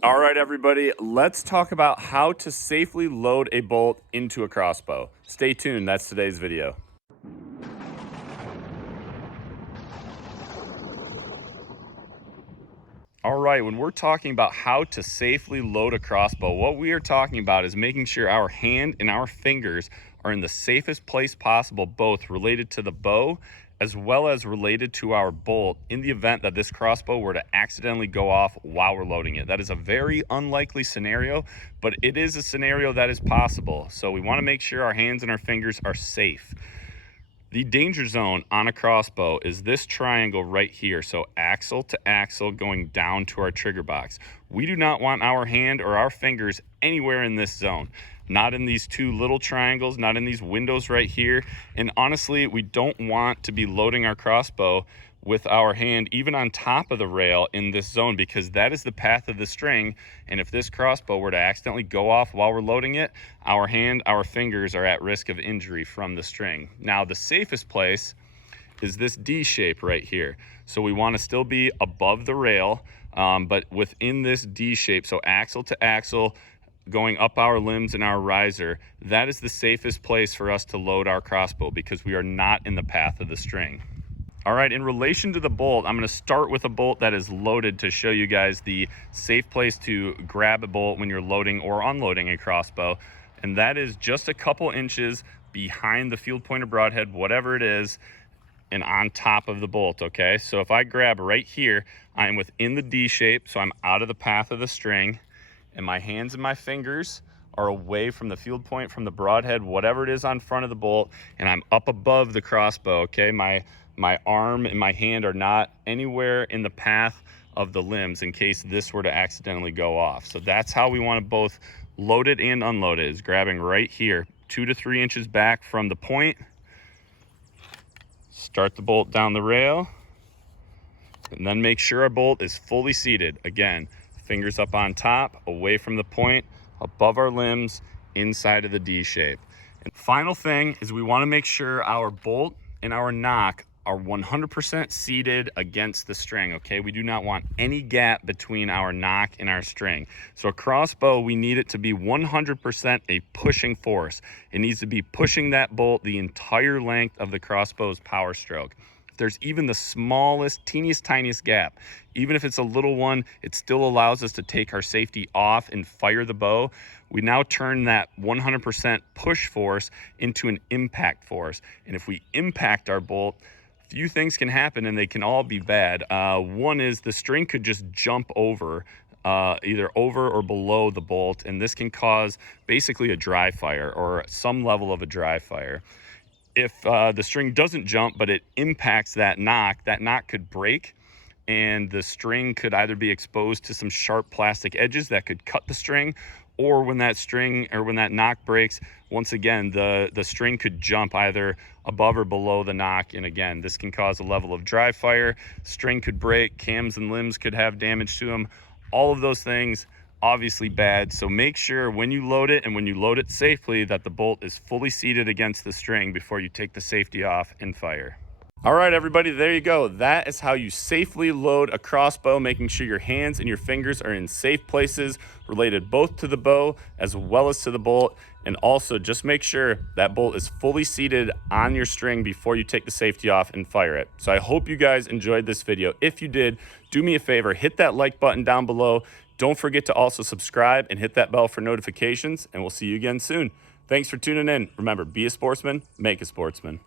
All right, everybody, let's talk about how to safely load a bolt into a crossbow. Stay tuned, that's today's video. All right, when we're talking about how to safely load a crossbow, what we are talking about is making sure our hand and our fingers are in the safest place possible, both related to the bow as well as related to our bolt in the event that this crossbow were to accidentally go off while we're loading it. That is a very unlikely scenario, but it is a scenario that is possible. So we want to make sure our hands and our fingers are safe. The danger zone on a crossbow is this triangle right here. So axle to axle going down to our trigger box. We do not want our hand or our fingers anywhere in this zone. Not in these two little triangles, not in these windows right here. And honestly, we don't want to be loading our crossbow with our hand even on top of the rail in this zone, because that is the path of the string. And if this crossbow were to accidentally go off while we're loading it, our hand, our fingers are at risk of injury from the string. Now, the safest place is this D shape right here. So we want to still be above the rail, but within this D shape, so axle to axle, going up our limbs and our riser, that is the safest place for us to load our crossbow because we are not in the path of the string. All right, in relation to the bolt, I'm going to start with a bolt that is loaded to show you guys the safe place to grab a bolt when you're loading or unloading a crossbow. And that is just a couple inches behind the field pointer broadhead, whatever it is, and on top of the bolt, okay? So if I grab right here, I'm within the D shape, so I'm out of the path of the string, and my hands and my fingers are away from the field point, from the broadhead, whatever it is on front of the bolt, and I'm up above the crossbow, okay? My arm and my hand are not anywhere in the path of the limbs in case this were to accidentally go off. So that's how we want to both load it and unload it, is grabbing right here, 2 to 3 inches back from the point. Start the bolt down the rail, and then make sure our bolt is fully seated. Again, fingers up on top, away from the point, above our limbs, inside of the D shape. And final thing is we want to make sure our bolt and our nock are 100% seated against the string, okay? We do not want any gap between our nock and our string. So a crossbow, we need it to be 100% a pushing force. It needs to be pushing that bolt the entire length of the crossbow's power stroke. If there's even the smallest, teeniest, tiniest gap, even if it's a little one, it still allows us to take our safety off and fire the bow. We now turn that 100% push force into an impact force. And if we impact our bolt, few things can happen, and they can all be bad. One is the string could just jump over, either over or below the bolt, and this can cause basically a dry fire or some level of a dry fire. If the string doesn't jump, but it impacts that nock could break, and the string could either be exposed to some sharp plastic edges that could cut the string, or when that string or when that nock breaks, once again, the string could jump either above or below the nock. And again, this can cause a level of dry fire. String could break, cams and limbs could have damage to them. All of those things, obviously bad. So make sure when you load it, and when you load it safely, that the bolt is fully seated against the string before you take the safety off and fire. All right, everybody, there you go. That is how you safely load a crossbow, making sure your hands and your fingers are in safe places related both to the bow as well as to the bolt. And also just make sure that bolt is fully seated on your string before you take the safety off and fire it. So I hope you guys enjoyed this video. If you did, do me a favor, hit that like button down below. Don't forget to also subscribe and hit that bell for notifications, and we'll see you again soon. Thanks for tuning in. Remember, be a sportsman, make a sportsman.